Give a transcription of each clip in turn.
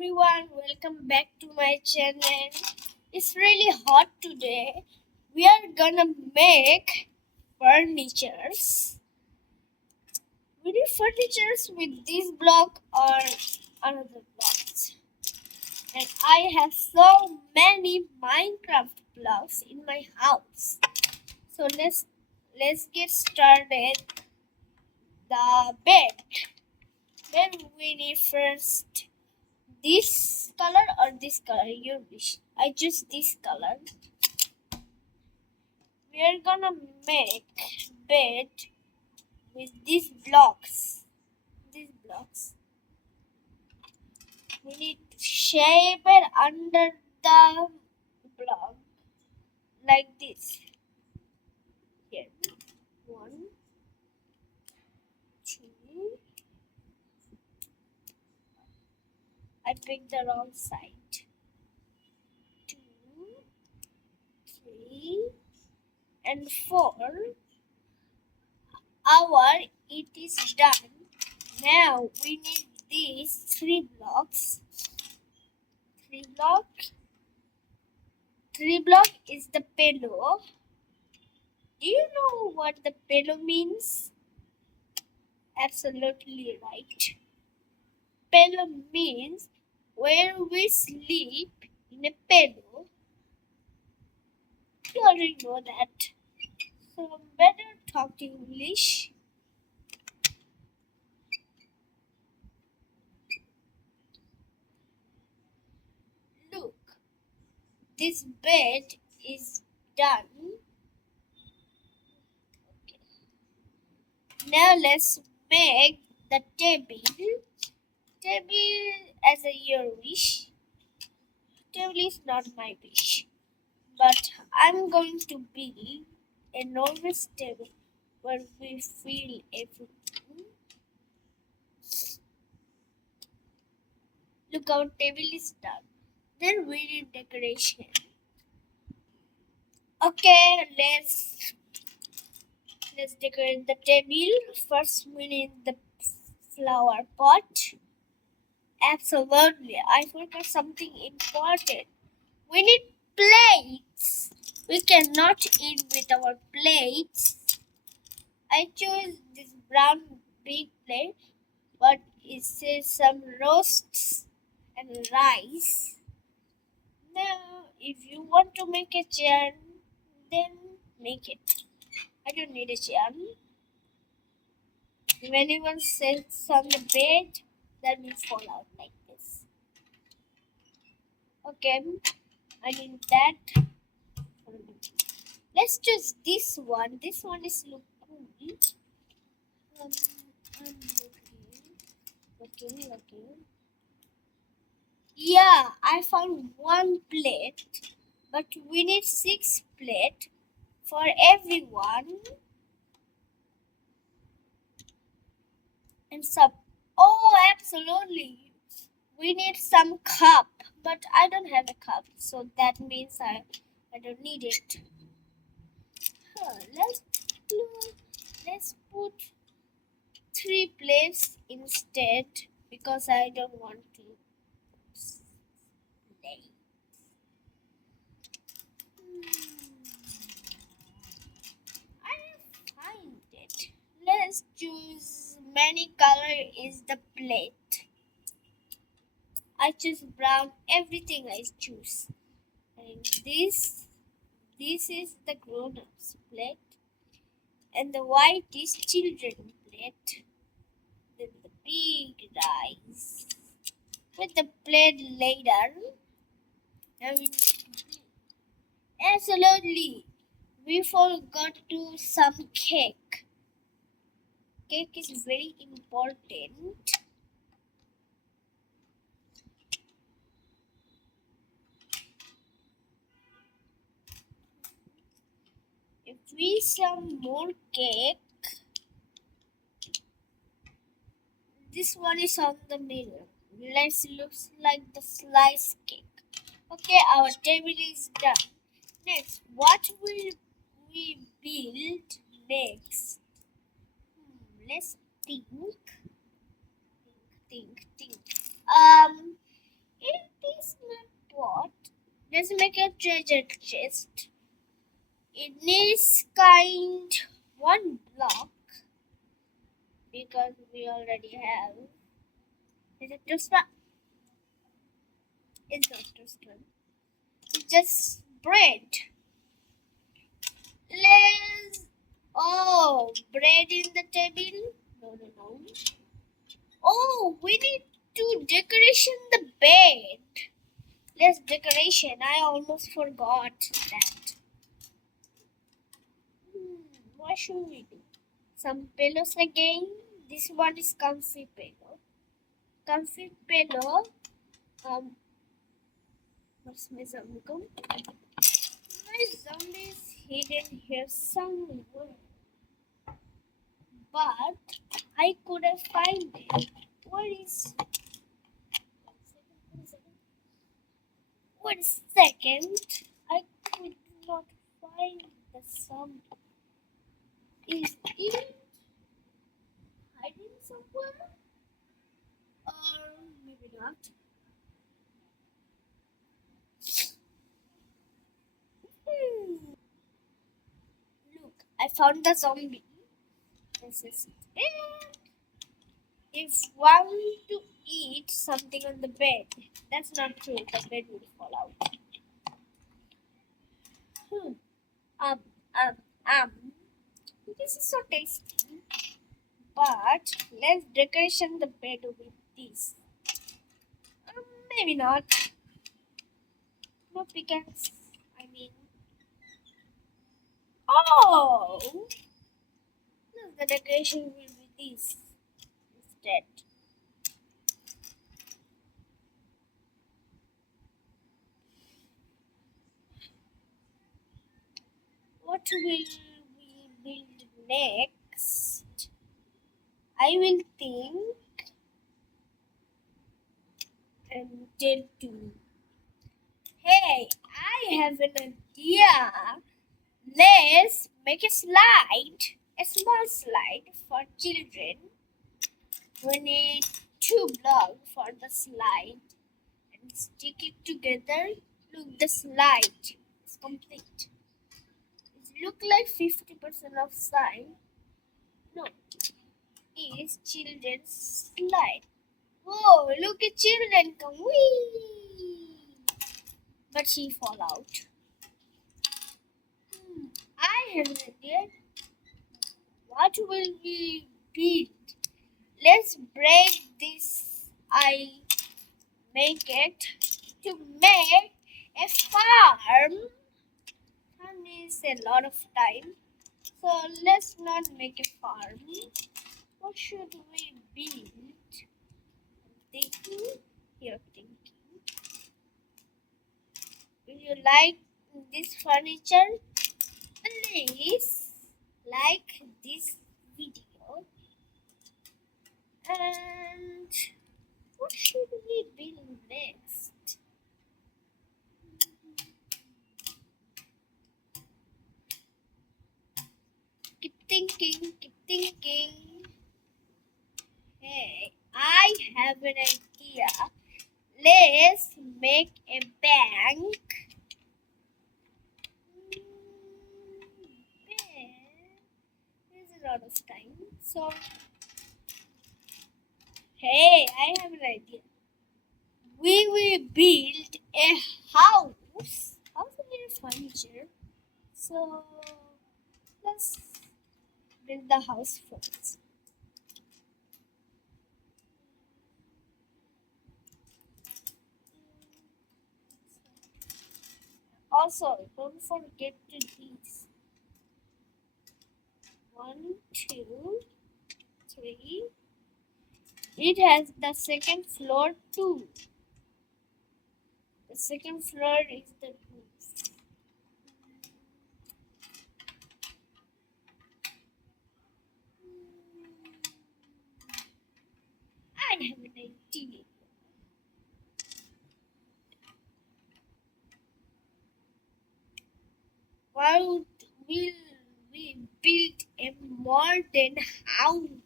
everyone, welcome back to my channel. It's really hot today. We are gonna make furnitures. We need furnitures with this block or another blocks. And I have so many Minecraft blocks in my house. So let's get started. The bed. Then we need first this color or this color, your wish. I choose this color. We are gonna make bed with these blocks. These blocks. We need to shape it under the block like this. Here, 1, 2. I picked the wrong side. 2, 3, and 4. It is done. Now we need these 3 blocks. 3 block. 3 block is the pillow. Do you know what the pillow means? Absolutely right. Pillow means where we sleep in a pillow. You already know that. So better talk English. Look, this bed is done. Now let's make the table. Table as a your wish. Table is not my wish. But I'm going to build a enormous table where we fill everything. Look, our table is done. Then we need decoration. Okay, let's decorate the table. First, we need the flower pot. Absolutely, I forgot something important. We need plates. We cannot eat with our plates. I chose this brown big plate, but it says some roasts and rice. Now, if you want to make a chair, then make it. I don't need a chair. If anyone sits on the bed, that will fall out like this. Okay, I need that. Let's choose this one. This one is look cool. I'm looking. Yeah, I found one plate, but we need 6 plate for everyone. And some. Oh, absolutely. We need some cup, but I don't have a cup, so that means I don't need it. Let's put 3 plates instead because I don't want to play. I find it. Let's choose many color is the plate. I choose brown. Everything I choose. And this is the grown-ups plate. And the white is children plate. Then the big rice. With the plate later. Absolutely. We forgot to some cake. Cake is very important. If we some more cake, this one is on the middle. Let's looks like the slice cake. Okay, our table is done. Next, what will we build next? Let's think. Let's make a treasure chest. It needs kind one block because we already have. Is it just one? It's not just one. It's just bread. Let's. Oh, bread in the table? No, no, no. Oh, we need to decoration the bed. Let's decoration. I almost forgot that. What should we do? Some pillows again. This one is comfy pillow. Comfy pillow. What's my zombie come? My zombie is hidden here somewhere, but I couldn't find it. Where is? One second. I could not find the zombie. Is it hiding somewhere? Or maybe not. Look, I found the zombie. This is it. If one to eat something on the bed, that's not true. The bed will fall out. Hmm. Um, um, um. This is so tasty. But let's decoration the bed with this. Maybe not. No because I mean. Oh! No, the decoration will be this instead. What will we build next? I will think and tell you. Hey, I have an idea. Let's make a slide, a small slide for children. We need 2 blocks for the slide and stick it together. Look, the slide is complete. It looks like 50% of slide. No, it's children's slide. Whoa, look at children come. Whee! But she fall out. I have an idea. What will we build? Let's break this. I make it to make a farm. Farm needs a lot of time. So let's not make a farm. What should we build? Thinking, you're thinking. Will you like this furniture? Please like this video. And what should we build next? Keep thinking, keep thinking. Hey, I have an idea. Let's make a bank. There's a lot of time. So, hey, I have an idea. We will build a house. House is furniture. So, let's build the house first. Also, don't forget to these. 1, 2, 3. It has the second floor too. The second floor is the roof. I have an idea. Why would we build a modern house?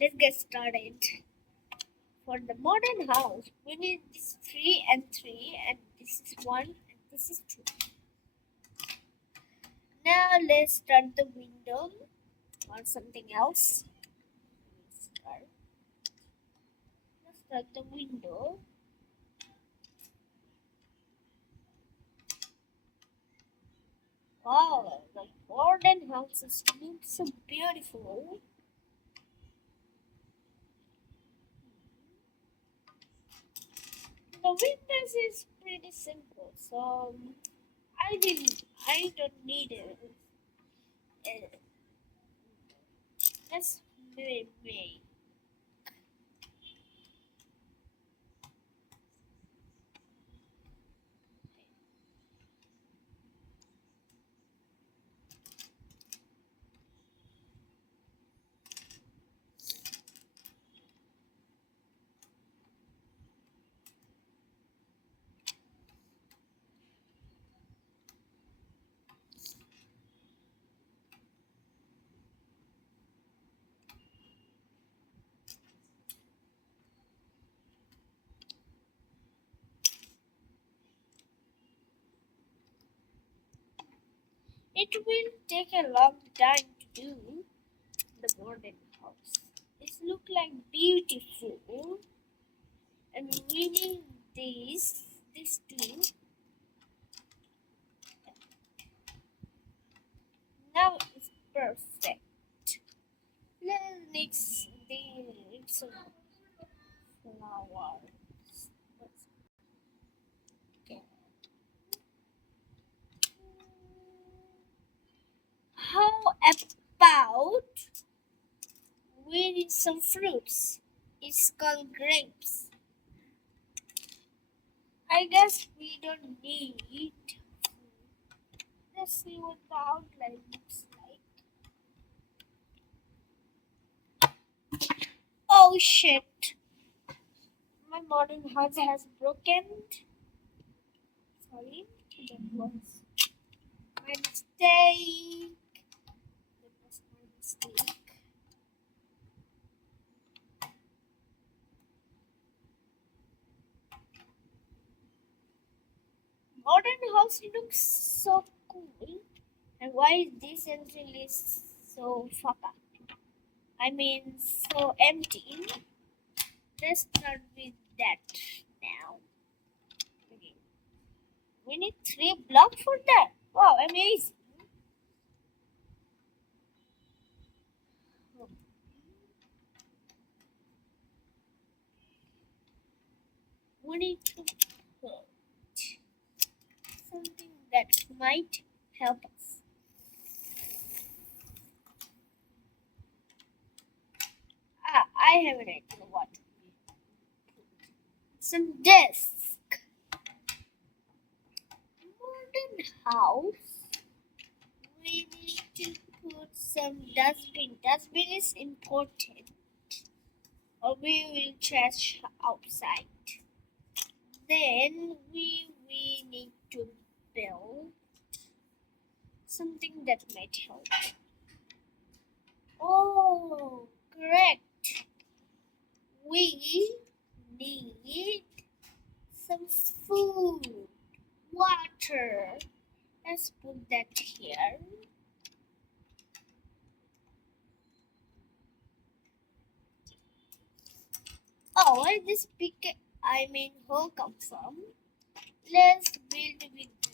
Let's get started. For the modern house, we need this 3 and 3, and this is 1 and This is true. Now let's start the window or something else. Start. Let's start the window. Wow, the modern houses look so beautiful. The windows is pretty simple, so I don't need it. Let's make. It will take a long time to do the modern house. It look like beautiful, and reading this too. Now it's perfect. Let's mix the flowers. Okay. How about we need some fruits? It's called grapes. I guess we don't need. Let's see what the outline looks like. Oh shit! My modern house has broken. Sorry, that was my mistake. That was my mistake. Modern house looks so cool. And why is this entry so fuck up? I mean, so empty. Let's start with that now. Okay. We need 3 blocks for that. Wow, amazing. We need to put something that might help us. I have an idea what. Some desk. Modern house. We need to put some dustbin. Dustbin is important, or we will trash outside. Then we need to build something that might help. Oh, correct. We need some food, water. Let's put that here. Oh, where this big, hole come from? Let's build with this.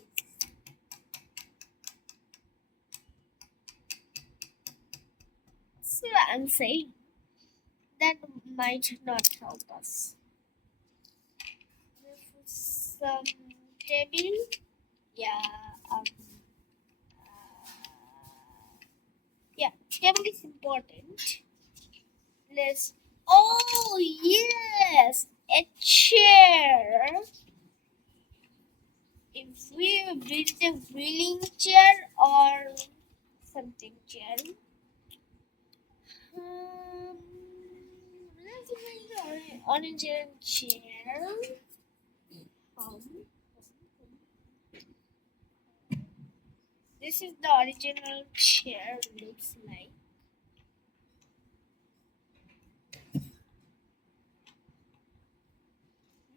So I'm saying that might not help us. Some table, yeah, uh, yeah, table is important. Let's. Oh yes, a chair. If we build a wheeling chair or something chair, let's build the original chair. Um, this is the original chair looks like.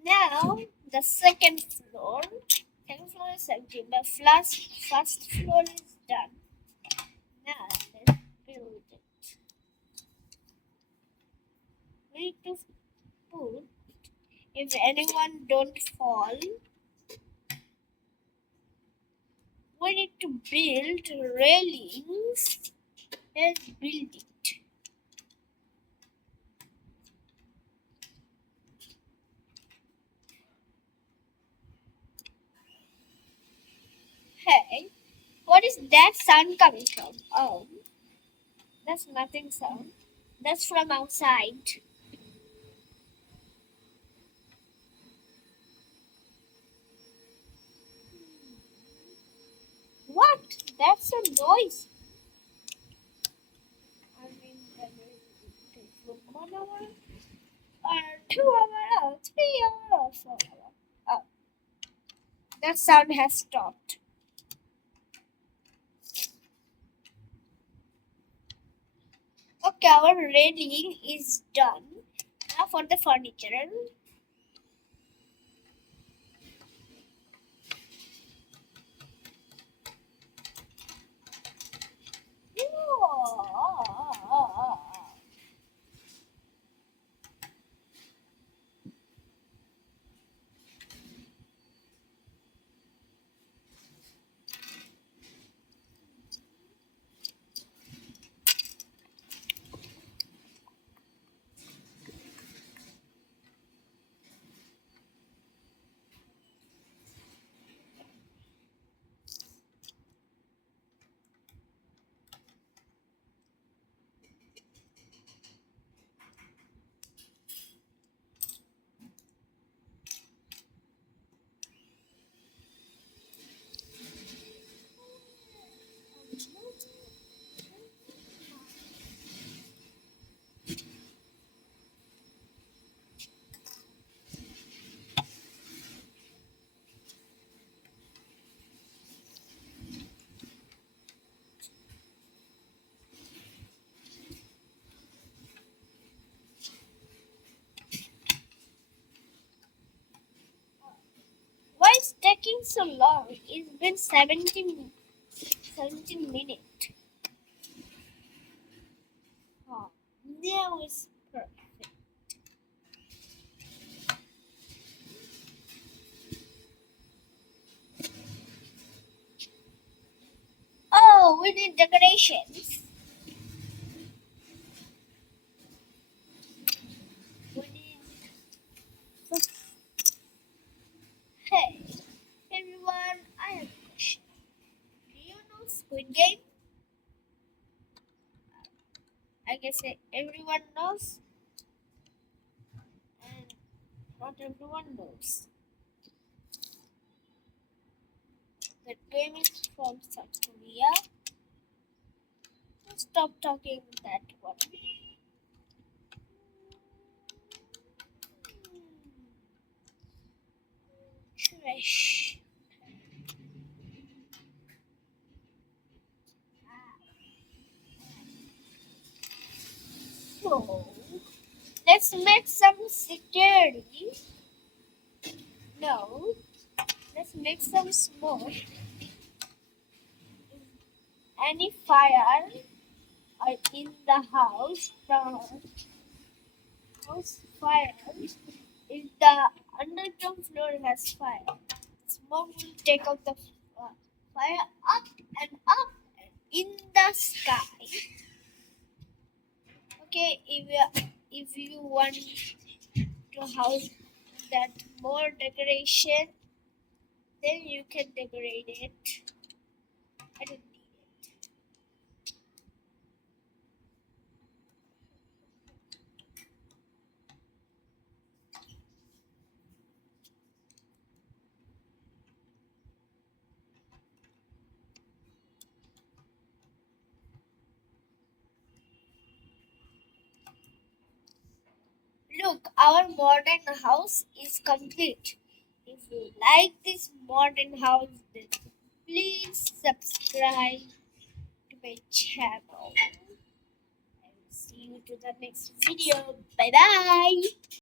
Now the second floor. Second floor is empty, but first floor is done. Now let's build it. We need to put, if anyone don't fall, we need to build railings. Let's build it. Hey, what is that sound coming from? Oh, that's nothing sound. That's from outside. What? That's a noise. I mean, that is from 1 hour, or 2 hour, or 3 hour, or 4 hour. Oh, that sound has stopped. Okay, our railing is done. Now for the furniture. Why is taking so long? It's been 17 minutes. Oh, now it's perfect. Oh, we need decorations. We need. Hey, everyone, I have a question. Do you know Squid Game? I guess everyone knows, and not everyone knows. The game is from South Korea. Stop talking that one. Trash. So, let's make some security. No, let's make some smoke. Any fire are in the house, the house fire, if the underground floor has fire, smoke will take out the fire up and up and in the sky. Okay, if you want to house that more decoration, then you can decorate it. I don't need it. Look, our modern house is complete. If you like this modern house, then please subscribe to my channel. I will see you to the next video. Bye bye.